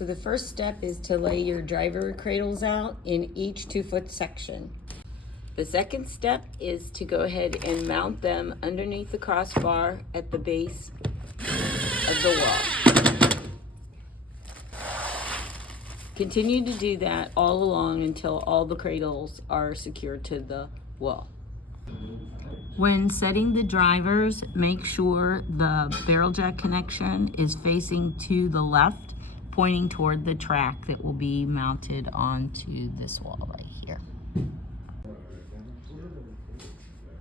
So the first step is to lay your driver cradles out in each 2-foot section. The second step is to go ahead and mount them underneath the crossbar at the base of the wall. Continue to do that all along until all the cradles are secured to the wall. When setting the drivers, make sure the barrel jack connection is facing to the left, pointing toward the track that will be mounted onto this wall right here.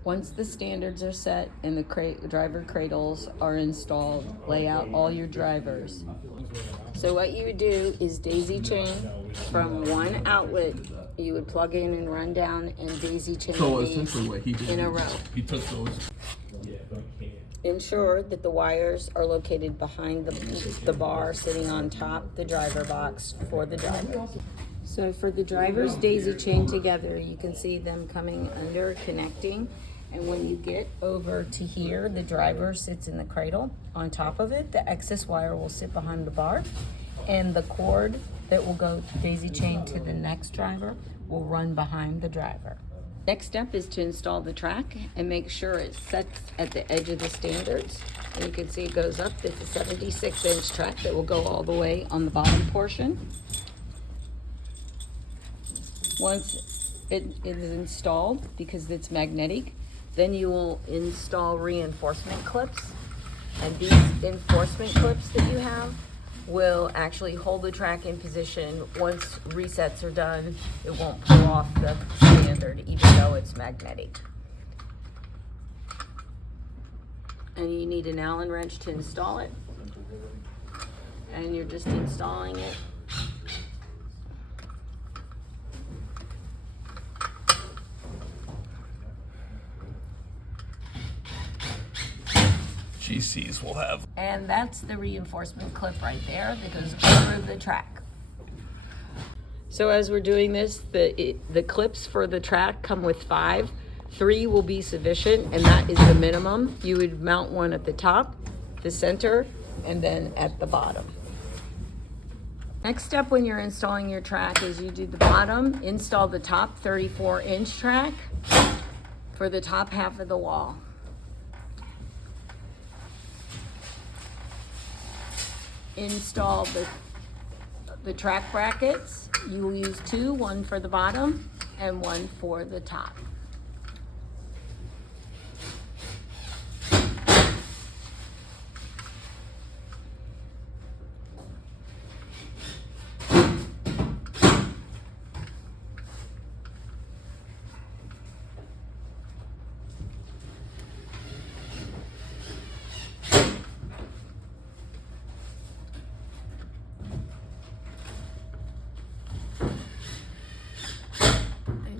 Once the standards are set and the driver cradles are installed, lay out all your drivers. So what you would do is daisy chain from one outlet. You would plug in and run down and daisy chain these in a row. He took those. Ensure that the wires are located behind the bar sitting on top the driver box for the driver. So for the drivers daisy chain together, you can see them coming under, connecting. And when you get over to here, the driver sits in the cradle. On top of it, the excess wire will sit behind the bar, and the cord that will go daisy chain to the next driver will run behind the driver. Next step is to install the track and make sure it sets at the edge of the standards. And you can see it goes up. It's a 76-inch track that will go all the way on the bottom portion. Once it is installed, because it's magnetic, then you will install reinforcement clips. And these enforcement clips that you have will actually hold the track in position. Once resets are done, it won't pull off the standard, even though it's magnetic. And you need an Allen wrench to install it. And you're just installing it. GCs will have. And that's the reinforcement clip right there that goes over the track. So as we're doing this, the clips for the track come with 5. 3 will be sufficient, and that is the minimum. You would mount one at the top, the center, and then at the bottom. Next step when you're installing your track is you do the bottom, install the top 34-inch track for the top half of the wall. Install the track brackets. You will use 2, one for the bottom and one for the top.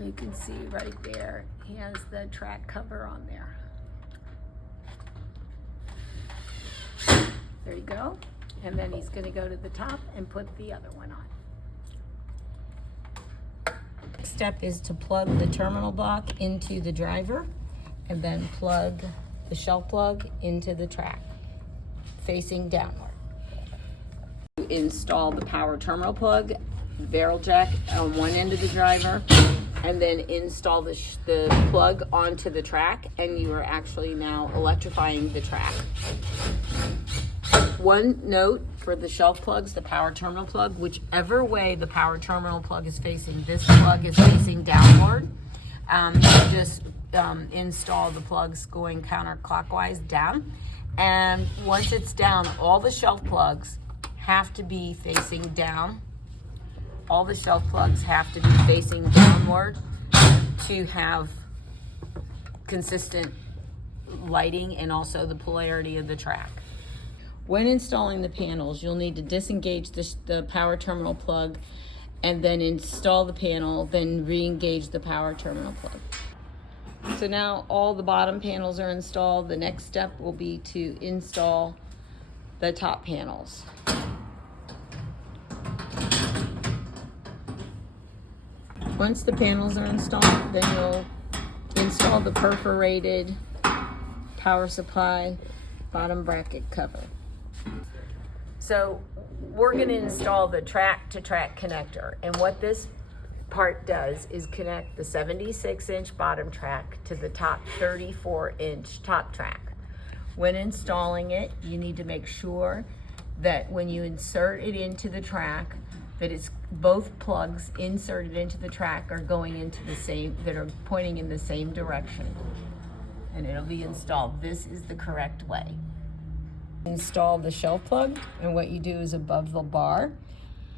You can see right there, he has the track cover on there. There you go. And then he's going to go to the top and put the other one on. Next step is to plug the terminal block into the driver and then plug the shelf plug into the track, facing downward. Install the power terminal plug, barrel jack on one end of the driver, and then install the plug onto the track, and you are actually now electrifying the track. One note for the shelf plugs, the power terminal plug, whichever way the power terminal plug is facing, this plug is facing downward. Just install the plugs going counterclockwise down. And once it's down, all the shelf plugs have to be facing down. All the shelf plugs have to be facing downward to have consistent lighting and also the polarity of the track. When installing the panels, you'll need to disengage the power terminal plug and then install the panel, then re-engage the power terminal plug. So now all the bottom panels are installed. The next step will be to install the top panels. Once the panels are installed, then you'll install the perforated power supply bottom bracket cover. So we're gonna install the track-to-track connector. And what this part does is connect the 76-inch bottom track to the top 34-inch top track. When installing it, you need to make sure that when you insert it into the track, that it's both plugs inserted into the track are going into the same, that are pointing in the same direction. And it'll be installed. This is the correct way. Install the shelf plug, and what you do is above the bar,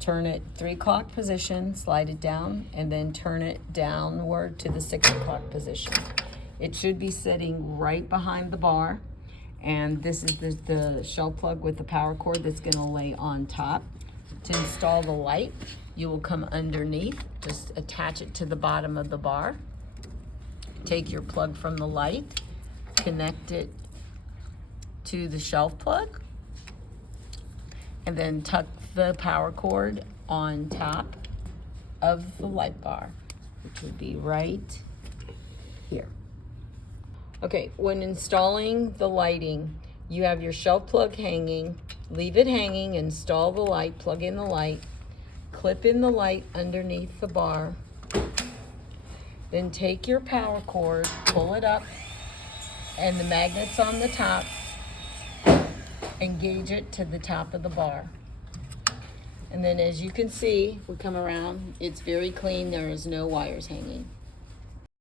turn it 3 o'clock position, slide it down, and then turn it downward to the 6 o'clock position. It should be sitting right behind the bar, and this is the shelf plug with the power cord that's gonna lay on top. To install the light, you will come underneath, just attach it to the bottom of the bar. Take your plug from the light, connect it to the shelf plug, and then tuck the power cord on top of the light bar, which would be right here. Okay, when installing the lighting, you have your shelf plug hanging, leave it hanging, install the light, plug in the light, clip in the light underneath the bar, then take your power cord, pull it up, and the magnets on the top, engage it to the top of the bar. And then as you can see, we come around, it's very clean, there is no wires hanging.